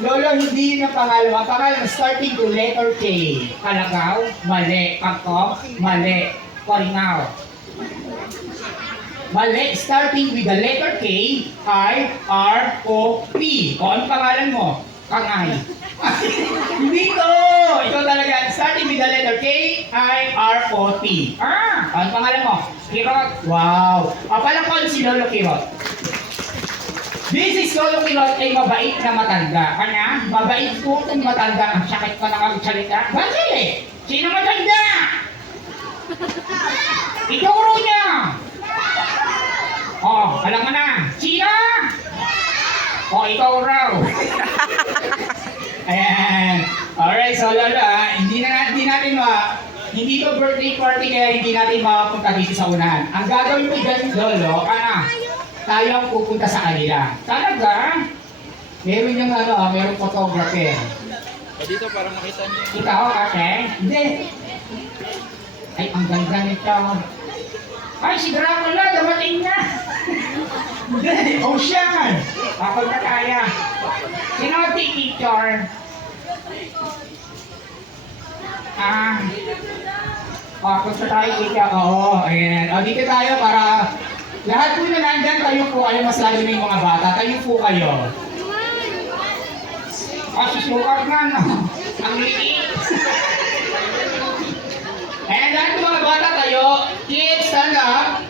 Lolo, hindi yun ang pangalawa. Pangalawa, starting to letter K. Kalagaw, mali. Kangkong, mali. Koringaw. Mali, starting with the letter K, I-R-O-P. O, ano pangalan mo? Kangay. Hindi to! Ito talaga. Starting with the letter K, I-R-O-T. Ano pangalan mo? Kirot. Wow. Palakpan si Lolo Kirot. This is Lolo Kirot ay mabait na matanda. Kanya, mabait po itong matanda. Ang sakit pa na magsalita. Bakit? Sino matanda? Ituro niya! Oh, alam mo na. Sino? Oh, ikaw raw. Ayan. Alright, so Lolo, hindi to birthday party kaya hindi natin makapunta dito sa unahan. Ang gagawin mo dyan, Lolo, tayo ang pupunta sa kanila. Talaga? Meron yung merong photographer. Dito para makita niyo. Ikaw, ate? Hindi. Ay, ang ganda nito. Ay, si Dracula, dumating na. Hindi, Ocean. Ako na kaya. Sino take picture? Punta tayo dito. Oo, ayan. Dito tayo para lahat po na nandyan, tayo po kayo. Mas lalo na yung mga bata. Tayo po kayo. Susukat nga, no? Ang liit. Ayan, lahat ng mga bata tayo. Kids, stand up.